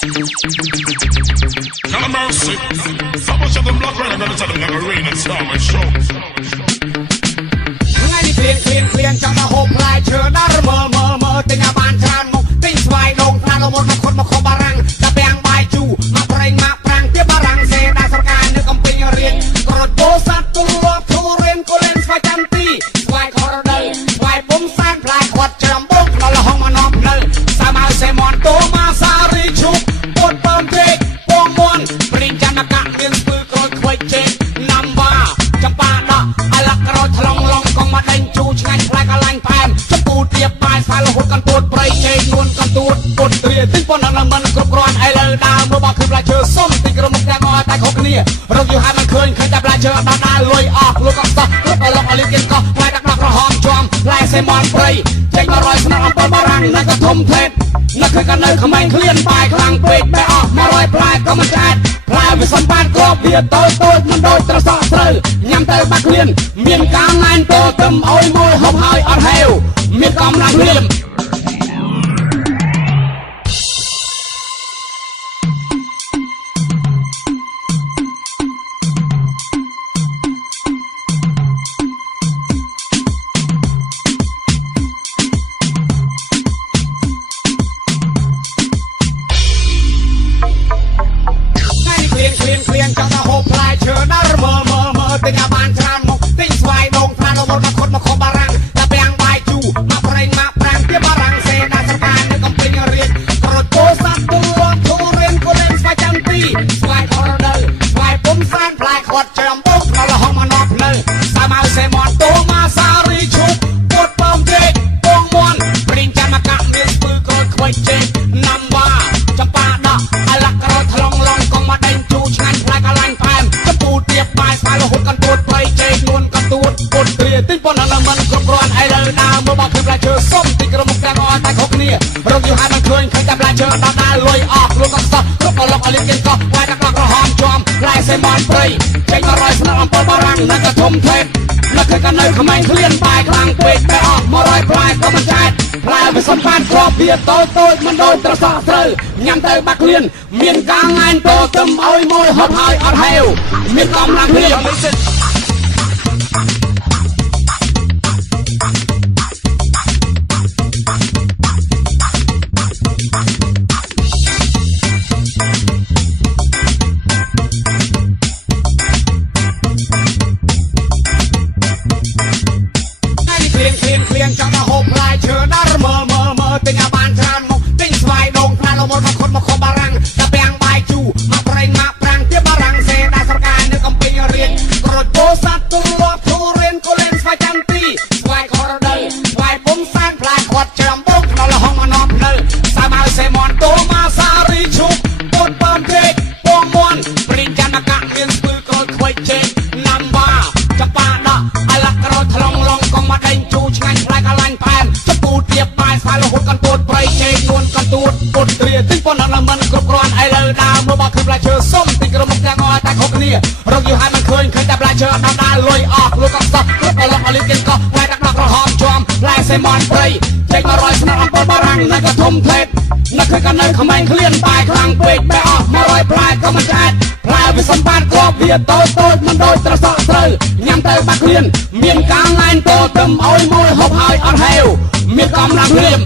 Not a mercy. So much of them block right, I'm gonna tell them never rain and storm and show. ថ្ងៃនេះគ្លៀនចង់មកហូបផ្លែឈើដល់មើទិញអាបានច្រើនមកទិញស្វាយដងថ្នាលមុនមកខុតមកខំបារាំងតាពាំងបាយជូមកប្រេងមកប្រាំងទៀតបារាំងសេដាស្រកានៅកំពេញរៀនក្រត់ពោសាត់ទូលប់ធូរៀនក៏លេងស្វាយចាំទីស្វាយខរដៅស្វាយពុំសានផ្លែខាត់ច្រំបុកដល់លហងមកនំនៅសាមៅសេមនតូម៉ាសារីឈុបពុតបំពេកពងមន់ព្រីងចាំមកកាក់មានស្ពឺក្រូចខ្វៃជេណាំវ៉ាចំប៉ាដកអាឡាក់ក្រោយថ្លងឡងកងមកដេញជូឆ្ងាញ់ផ្លែកលាញ់ផែនចំពូទៀបបាយស្វាយរហូតកាន់ពួតប្រៃជេនួនកន្ទួតពុតត្រៀទិញប៉ុណ្ណឹងមិនគ្រប់គ្រាន់ឥឡូវដើមមកគឺផ្លែឈើសុំទិញក្រុមមុខទាំងអស់តែខុសគ្នារកយូរហើយមិនឃើញតែផ្លែឈើដល់លុយអស់លុយកកសោះរត់អលុកអលីគៀនកោះផ្លែដាក់ក្រហមជាប់ផ្លែសេមនព្រៃចេញមករយស្នាអំពើបារាំងនៅក៏ធំធេតនៅឃើញក៏នៅក្មេងឃ្លានបាយខ្លាំងពេកបែអស់100ផ្លែក៏មិនចាច់ផ្លែវាសំបានគ្របវាតូចមិនដូចត្រសក់ស្រូវញ៉ាំទៅបាក់ឃ្លានមានការណែនតោទឹមអុយមួយហូបហើយអត់ហេវមានកំឡាំលៀមគ្លៀនចង់មកហូបផ្លែឈើដល់មើទិញអាបានច្រើនមកទិញស្វាយដងថ្នាលមុនមកខុតមកខំបារាំងតាពាំងបាយជូមកប្រេងមកប្រាំងទៀតបារាំងសេដាស្រកានៅកំពេញរៀនក្រត់ពោសាត់ទូលប់ធូរៀនក៏លេងស្វាយចាំទីស្វាយខរដៅស្វាយពុំសានផ្លែខាត់ច្រំបុកដល់លហងមកនប់នៅសាមៅសេមនតូម៉ាសារីឈុបពុតបំពេកពងមន់ព្រីងចាំមកកាក់មានស្ពឺក្រូចខ្វៃជេណាំវ៉ាចំប៉ាដកអាឡាក់ក្រោយថ្លងឡងកងមកដេញជូឆ្ងាញ់ផ្លែកលាញ់ផែនចំពូទៀបបាយស្វាយរហូតកាន់ពួតប្រៃជេនួនកន្ទួតពុតត្រៀទិញប៉ុណ្ណឹងមិនគ្រប់គ្រាន់ឥឡូវដើមមកគឺផ្លែឈើសុំទិញក្រុមមុខទាំងអស់តែខុសគ្នារកយូរហើយមិនឃើញតែផ្លែឈើដល់លុយអស់លុយកកសោះរត់អលុកអលីគៀនកោះផ្លែដាក់ក្រហមជាប់ផ្លែសេមនព្រៃចេញមករយស្នាអំពើបារាំងនៅក៏ធំធេតនៅឃើញក៏នៅក្មេងឃ្លានបាយខ្លាំងពេកបែអស់100ផ្លែក៏មិនចាច់ផ្លែវាសំបានគ្របវាតូចមិនដូចត្រសក់ស្រូវញ៉ាំទៅបាក់ឃ្លានមានការណែនតោទឹមអុយមួយហូបហើយអត់ហេវមានកំឡាំលៀមគ្លៀនចង់មកហូបផ្លែឈើដល់មើទិញអាបានច្រើនមកទិញស្វាយដងថ្នាលមុនមកខុតមកខំបារាំងតាពាំងបាយជូមកប្រេងមកប្រាំងទៀតបារាំងសេដាស្រកានៅកំពេញរៀនក្រត់ពោសាត់ទូលប់ធូរៀនក៏លេងស្វាយចាំទីស្វាយខរដៅស្វាយពុំសានផ្លែខាត់ច្រំបុកដល់លហងមកនប់នៅសាមៅសេមនតូម៉ាសារីឈុបពុតបំពេកពងមន់ព្រីងចាំមកកាក់មានស្ពឺក្រូចខ្វៃជេណាំវ៉ាចំប៉ាដកអាឡាក់ក្រោយថ្លងឡងកងមកដេញជូឆ្ងាញ់ផ្លែកលាញ់ផែនចំពូទៀបបាយស្វាយរហូតកាន់ពួតប្រៃជេនួនកន្ទួតពុតត្រៀទិញប៉ុណ្ណឹងមិនគ្រប់គ្រាន់ឥឡូវដើមមកគឺផ្លែឈើសុំទិញក្រុមមុខទាំងអស់តែខុសគ្នារកយូរហើយមិនឃើញតែផ្លែឈើដល់លុយអស់លុយកកសោះរត់អលុកអលីគៀនកោះផ្លែដាក់ក្រហមជាប់ផ្លែសេមនព្រៃចេញមករយស្នាអំពើបារាំងនៅក៏ធំធេតនៅឃើញក៏នៅក្មេងឃ្លានបាយខ្លាំងពេកបែអស់100ផ្លែក៏មិនចាច់ផ្លែវាសំបានគ្របវាតូចមិនដូចត្រសក់ស្រូវញ៉ាំទៅបាក់ឃ្លានមានការណែនតោទឹមអុយមួយហូបហើយអត់ហេវមានកំឡាំលៀម